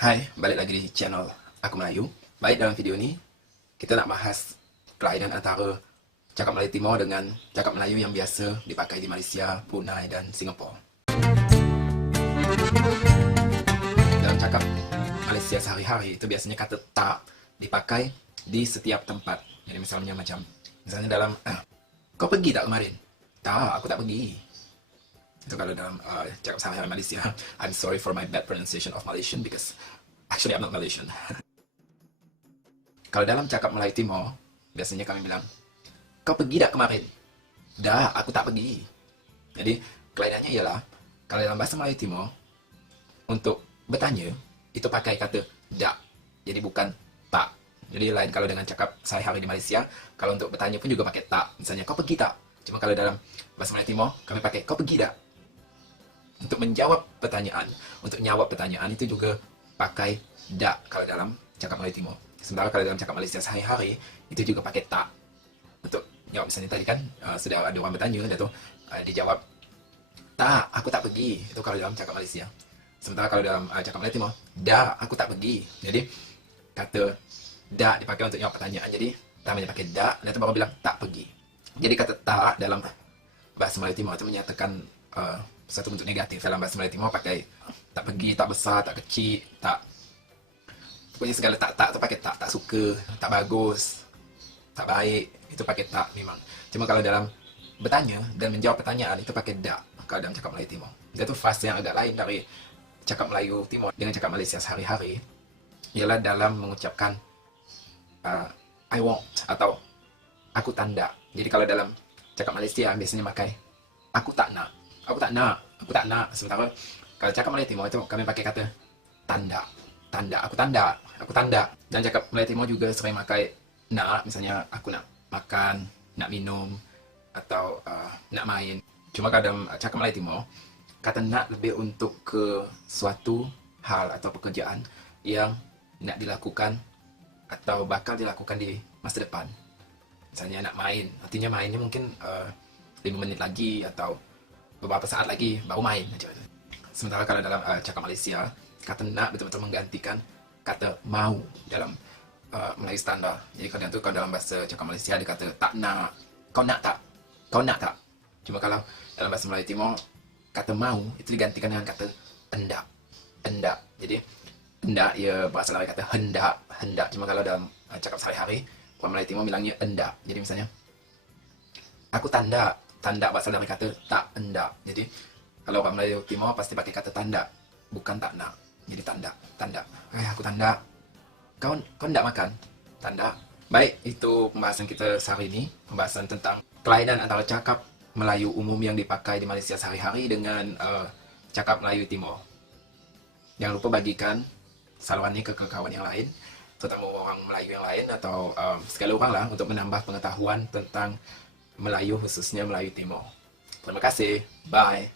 Hai, balik lagi di channel Aku Melayu. Baik, dalam video ini kita nak bahas kelainan antara cakap Melayu Timur dengan cakap Melayu yang biasa dipakai di Malaysia, Brunei dan Singapura. Dalam cakap Malaysia sehari-hari itu biasanya kata tak dipakai di setiap tempat. Jadi misalnya dalam kau pergi tak kemarin? Tak, aku tak pergi. Itu kalau dalam cakap sehari-hari Malaysia. I'm sorry for my bad pronunciation of Malaysian because actually I'm not Malaysian. Kalau dalam cakap Melayu Timur, biasanya kami bilang, kau pergi tak kemarin? Dah, aku tak pergi. Jadi, kelainannya ialah, kalau dalam bahasa Melayu Timur, untuk bertanya, itu pakai kata dak. Jadi bukan tak. Jadi lain kalau dengan cakap sehari-hari di Malaysia, kalau untuk bertanya pun juga pakai tak. Misalnya, kau pergi tak? Cuma kalau dalam bahasa Melayu Timur, kami pakai kau pergi tak? Untuk menjawab pertanyaan, untuk menjawab pertanyaan itu juga pakai dak kalau dalam cakap Melayu Timur. Sementara kalau dalam cakap Malaysia sehari-hari, itu juga pakai tak. Untuk jawab misalnya tadi kan, sudah ada orang bertanya, dan tu dijawab, tak, aku tak pergi. Itu kalau dalam cakap Malaysia. Sementara kalau dalam cakap Melayu Timur, dak, aku tak pergi. Jadi, kata dak dipakai untuk jawab pertanyaan. Jadi, pertamanya pakai dak, dan tu baru bilang tak pergi. Jadi, kata tak dalam bahasa Melayu Timur itu menyatakan satu bentuk negatif. Dalam bahasa Melayu Timur pakai tak pergi, tak besar, tak kecil, tak, pokoknya segala tak tu pakai tak suka, tak bagus, tak baik, itu pakai tak memang. Cuma kalau dalam bertanya dan menjawab pertanyaan itu pakai dak kalau dalam cakap Melayu Timur. Itu fasa yang agak lain dari cakap Melayu Timur dengan cakap Malaysia sehari-hari, ialah dalam mengucapkan I want atau aku tanda. Jadi kalau dalam cakap Malaysia biasanya pakai aku tak nak, aku tak nak, aku tak nak. Sementara kalau cakap Melayu Timur itu kami pakai kata tanda, tanda, aku tanda, aku tanda. Dan cakap Melayu Timur juga sering pakai nak, misalnya aku nak makan, nak minum, atau nak main. Cuma kalau dalam cakap Melayu Timur, kata nak lebih untuk ke suatu hal atau pekerjaan yang nak dilakukan atau bakal dilakukan di masa depan. Misalnya nak main, artinya mainnya mungkin 5 minit lagi atau beberapa saat lagi baru main macam itu. Sementara kalau dalam cakap Malaysia, kata nak betul-betul menggantikan kata mau dalam Melayu standar. Jadi kalau dalam bahasa cakap Malaysia dia kata tak nak, kau nak tak, kau nak tak. Cuma kalau dalam bahasa Melayu Timur, kata mau itu digantikan dengan kata hendak, hendak. Jadi hendak ia berasal dari kata hendak, hendak. Cuma kalau dalam cakap sehari-hari, orang Melayu Timur bilangnya hendak. Jadi misalnya, aku tanda, tanda berasal dari kata tak hendak. Jadi kalau orang Melayu Timur pasti pakai kata tanda, bukan tak nak. Jadi tanda, tanda. Aku tanda. Kau hendak makan? Tanda. Baik, itu pembahasan kita sehari ini. Pembahasan tentang kelainan antara cakap Melayu umum yang dipakai di Malaysia sehari-hari dengan cakap Melayu Timur. Jangan lupa bagikan saluran ini ke kawan yang lain, terutama orang Melayu yang lain atau segala orang lah, untuk menambah pengetahuan tentang Melayu, khususnya Melayu Timur. Terima kasih. Bye.